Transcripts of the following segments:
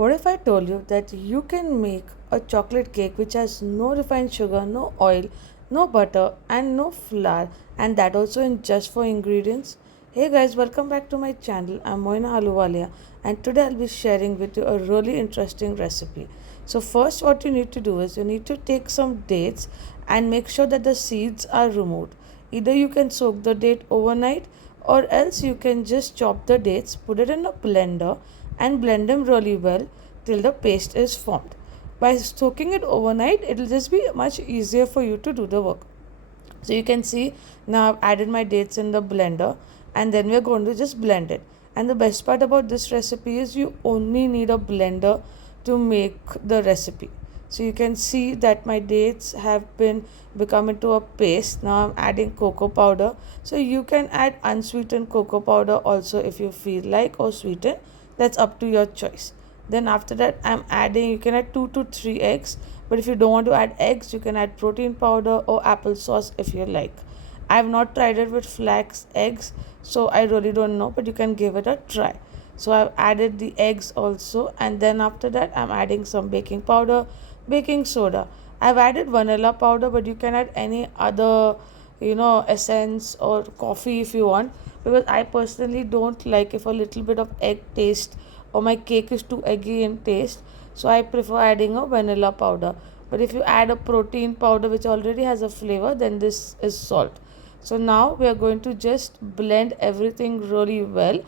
What if I told you that you can make a chocolate cake which has no refined sugar, no oil, no butter, and no flour, and that also in just 4 ingredients? Hey guys, welcome back to my channel. I'm Moina Aluwalia, and today I'll be sharing with you a really interesting recipe. So, first, what you need to do is you need to take some dates and make sure that the seeds are removed. Either you can soak the date overnight, or else you can just chop the dates, put it in a blender, and blend them really well till the paste is formed. By soaking it overnight, it will just be much easier for you to do the work. So you can see now I've added my dates in the blender, and then we're going to just blend it. And the best part about this recipe is you only need a blender to make the recipe. So you can see that my dates have been become into a paste. Now I'm adding cocoa powder. So you can add unsweetened cocoa powder also if you feel like, or sweetened. That's up to your choice. Then after that I'm adding, you can add 2 to 3 eggs, but if you don't want to add eggs, you can add protein powder or applesauce if you like. I have not tried it with flax eggs, so I really don't know, but you can give it a try. So I've added the eggs also, and then after that I'm adding some baking powder, baking soda. I've added vanilla powder, but you can add any other essence or coffee if you want, because I personally don't like if a little bit of egg taste or my cake is too eggy in taste, so I prefer adding a vanilla powder. But if you add a protein powder which already has a flavor, then this is salt. So now we are going to just blend everything really well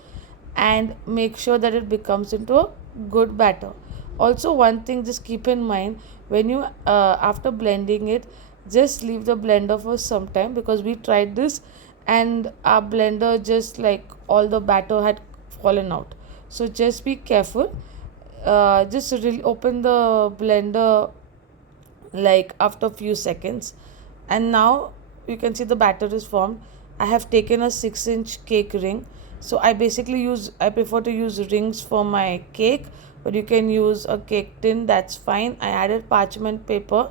and make sure that it becomes into a good batter. Also, one thing, just keep in mind, when you after blending it, just leave the blender for some time, because we tried this and our blender just like all the batter had fallen out. So just be careful. Just really open the blender like after a few seconds, and now you can see the batter is formed. I have taken a 6-inch cake ring. So I prefer to use rings for my cake, but you can use a cake tin, that's fine. I added parchment paper.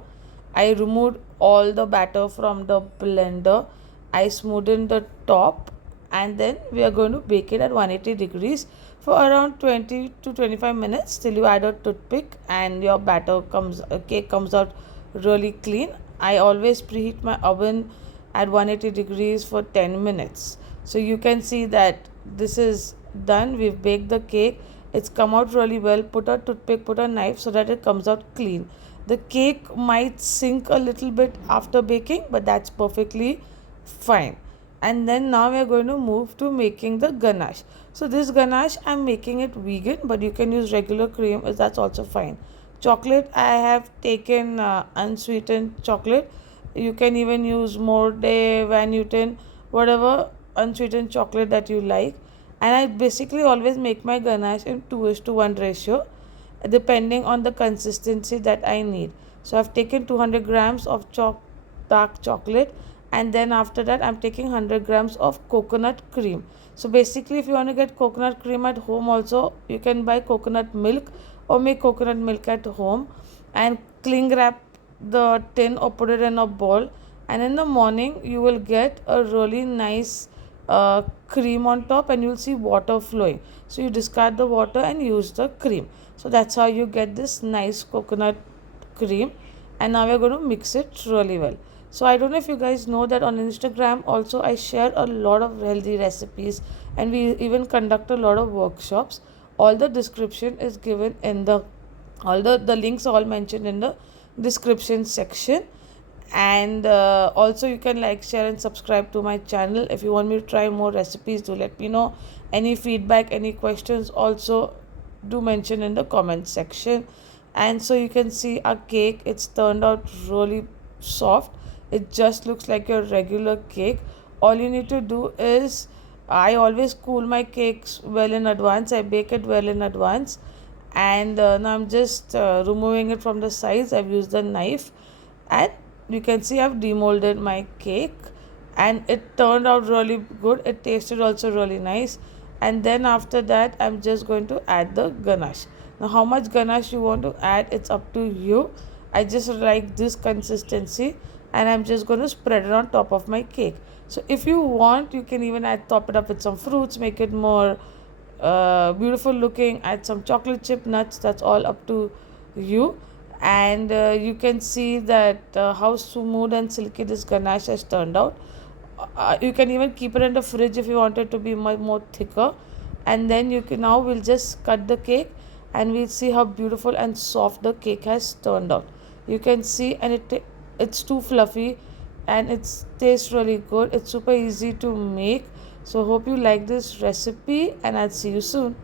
I removed all the batter from the blender. I smoothened the top, and then we are going to bake it at 180 degrees for around 20 to 25 minutes till you add a toothpick and your cake comes out really clean. I always preheat my oven at 180 degrees for 10 minutes. So you can see that this is done. We've baked the cake. It's come out really well. Put a toothpick, put a knife so that it comes out clean. The cake might sink a little bit after baking, but that's perfectly fine. And then now we are going to move to making the ganache. So this ganache, I'm making it vegan, but you can use regular cream, that's also fine. Chocolate, I have taken unsweetened chocolate. You can even use Morde, Van Newton, whatever unsweetened chocolate that you like. And I basically always make my ganache in 2:1 ratio, depending on the consistency that I need. So I've taken 200 grams of dark chocolate, and then after that I'm taking 100 grams of coconut cream. So basically, if you want to get coconut cream at home also, you can buy coconut milk or make coconut milk at home and cling wrap the tin or put it in a bowl, and in the morning you will get a really nice cream on top, and you'll see water flowing. So you discard the water and use the cream. So that's how you get this nice coconut cream. And now we're going to mix it really well. So I don't know if you guys know that on Instagram also I share a lot of healthy recipes, and we even conduct a lot of workshops. All the description is given in the all the links are all mentioned in the description section. And also you can like, share and subscribe to my channel. If you want me to try more recipes, do let me know. Any feedback, any questions, also do mention in the comment section. And so you can see our cake, it's turned out really soft. It just looks like your regular cake. All you need to do is, I always cool my cakes well in advance. I bake it well in advance. And now I'm just removing it from the sides. I've used the knife, and you can see I've demolded my cake, and it turned out really good. It tasted also really nice. And then after that I'm just going to add the ganache. Now how much ganache you want to add, it's up to you. I just like this consistency, and I'm just going to spread it on top of my cake. So if you want, you can even top it up with some fruits, make it more beautiful looking, add some chocolate chip nuts, that's all up to you. And you can see that how smooth and silky this ganache has turned out. You can even keep it in the fridge if you want it to be much more thicker. And then you can, now we'll just cut the cake and we'll see how beautiful and soft the cake has turned out. You can see, and it's too fluffy and it tastes really good. It's super easy to make. So hope you like this recipe and I'll see you soon.